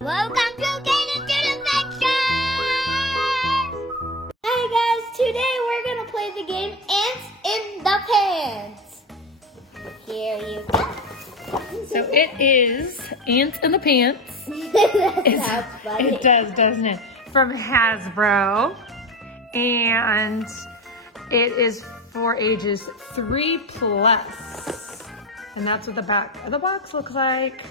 Welcome to Kaden's Adventure! Hi guys, today we're gonna play the game Ants in the Pants. Here you go. So it is Ants in the Pants. Sounds funny. It does, doesn't it? From Hasbro. And it is for ages 3+. And that's what the back of the box looks like.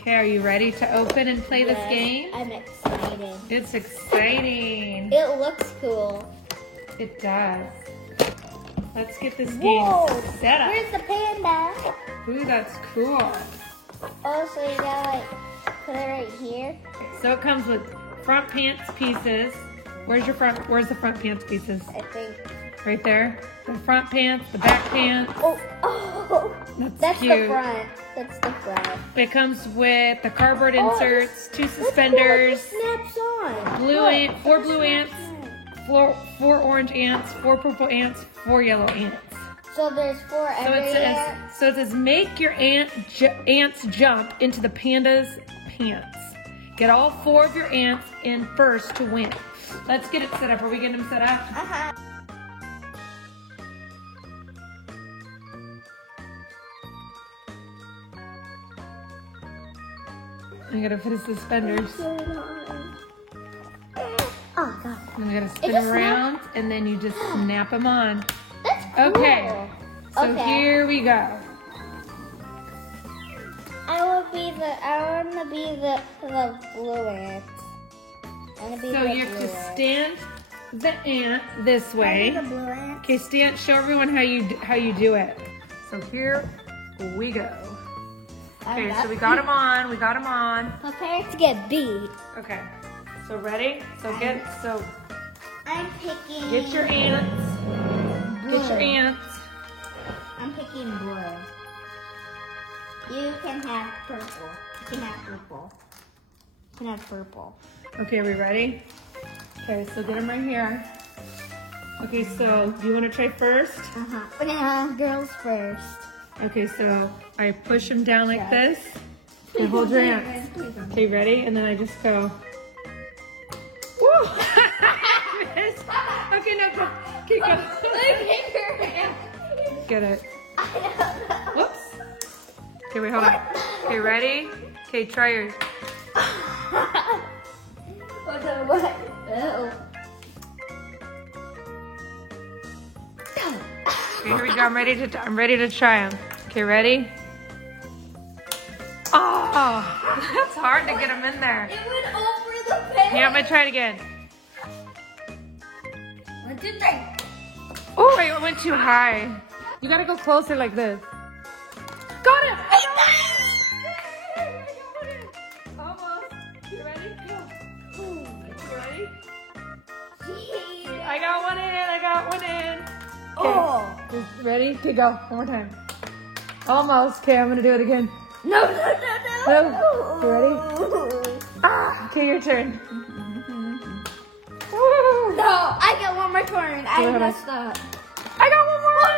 Okay, are you ready to open and play this game? I'm excited. It's exciting. It looks cool. It does. Let's get this game set up. Where's the panda? Ooh, that's cool. Oh, so you gotta like put it right here? So it comes with front pants pieces. Where's the front pants pieces? I think. Right there. The front pants, the back pants. Oh. That's cute. the front. That's the front. It comes with the cardboard inserts, two suspenders, Snaps on. four blue ants, four orange ants, 4 purple ants, 4 yellow ants. So there's 4 every ant. So it says make your ants jump into the panda's pants. Get all 4 of your ants in first to win. Let's get it set up. Are we getting them set up? Uh-huh. I'm gonna put his suspenders. Oh god. I'm gonna spin around and then you just snap them on. That's cool. Okay. So here we go. I wanna be the blue ant. So you have to stand the ant this way. The blue ant. Okay, show everyone how you do it. So here we go. Okay, so we got them on. Prepare to get beat. Okay. So ready? I'm picking. Get your ants. Blue. Get your ants. I'm picking blue. You can have purple. You can have purple. You can have purple. Okay, are we ready? Okay, so get them right here. Okay, so do you want to try first? Yeah, girls first. Okay, so I push them down like this. And hold your ants. Okay, ready? And then I just go. Woo! Missed. Okay, no, go. Okay, go. Get it. Whoops. Okay, wait, hold on. Okay, ready? Okay, try yours. What? Okay, here we go. I'm ready to try them. Okay, ready? Oh, that's hard to get them in there. It went over the pen. Yeah, I'm gonna try it again. 1, 2, 3. Oh, it went too high. You gotta go closer like this. Got it! Almost. You ready? Go. You ready? I got one in. Okay. Ready? Okay, go. One more time. Almost. Okay, I'm gonna do it again. No. You ready? Ah, okay, your turn. No, I got one more turn. I messed up. I got one more.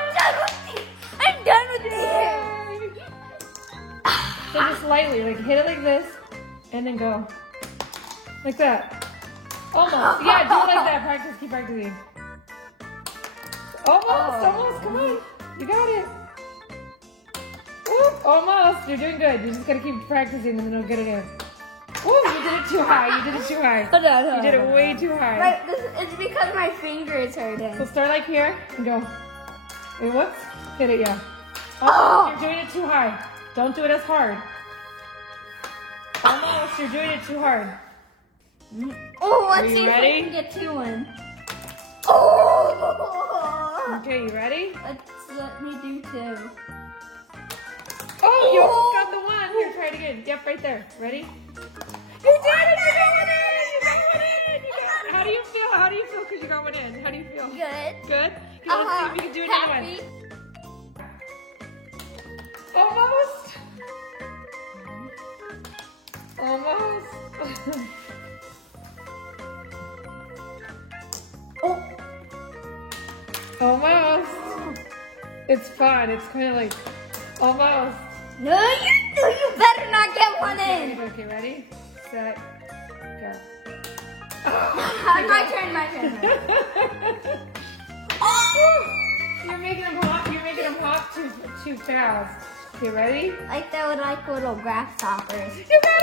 I'm done with it. So just lightly, like hit it like this, and then go. Like that. Almost. Yeah, do it like that. Practice, keep practicing. Almost, come on. You got it. Whoop, almost. You're doing good. You just gotta keep practicing and then you'll get it in. Whoop, you did it too high. You did it way too high. Right, it's because my finger is hurting. So start like here and go. Wait, whoops. Hit it, yeah. Oh. You're doing it too high. Don't do it as hard. Almost, you're doing it too hard. Oh, let's see ready? if I can get 2 in. Oh! Okay, you ready? Let me do 2. Oh, you got the one. Here, try it again. Yep, right there. Ready? You did it! You got one in! How do you feel? Because you got one in. How do you feel? Good. Good? Okay, let's see if you can do another one. Almost. Almost. It's fun. It's kind of like almost. No, you better not get one in. Okay, ready? Set, go. My turn. You're making them hop too fast. Okay, ready? Like they would like little grasshoppers. You got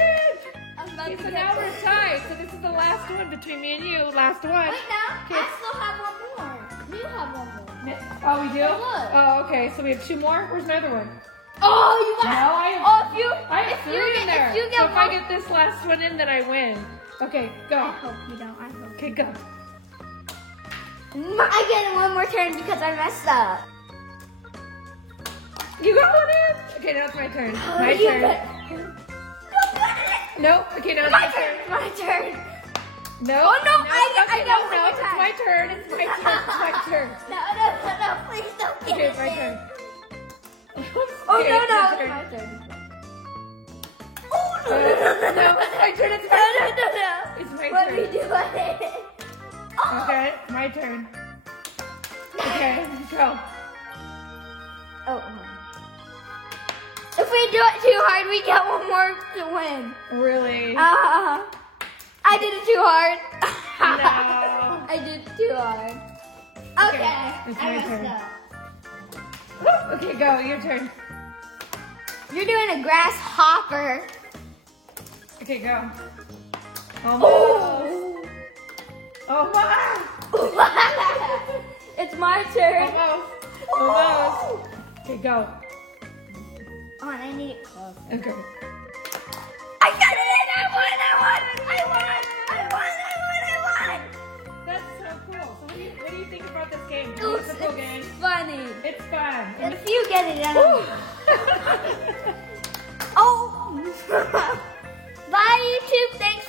it! I'm about Okay, to so get now we're this. tied. So this is the last one between me and you. Last one. Wait, now Okay. I still have one more. You have one more. Oh, we do? Look. Oh, okay. So we have 2 more? Where's my other one? Oh, you got. No, I have, Oh, if you. I have if 3 you in there. If you get So if one. I get this last one in, then I win. Okay, I go. hope you don't. I hope. Okay, go. I get one more turn because I messed up. You got one in? Okay, now it's my turn. My You turn. No. Okay, now it's My my turn. turn. My turn. No. Oh, no, I Okay, got no, one more it's time. my turn. It's my turn. It's my turn. No, please don't get Okay, it it's my in. turn. Oh, Okay, no, it's no, your it's turn. my turn. No, it's my turn. It's my turn. No. It's my Let me turn. do it. Oh. Okay, my turn. Okay, go. Oh. If we do it too hard, we get one more to win. Really? I did it too hard. No. I did it too hard. Okay. it's I my messed turn. up. Okay, go. Your turn. You're doing a grasshopper. Okay, go. Almost. Almost. It's my turn. Almost. Okay, go. Come on, I need it close. Okay. I got it in! I won! That's so cool. So what do you think about this game? Ooh, It's a cool game. it's funny. It's fun. If you get it in. Oh! Bye, YouTube. Thanks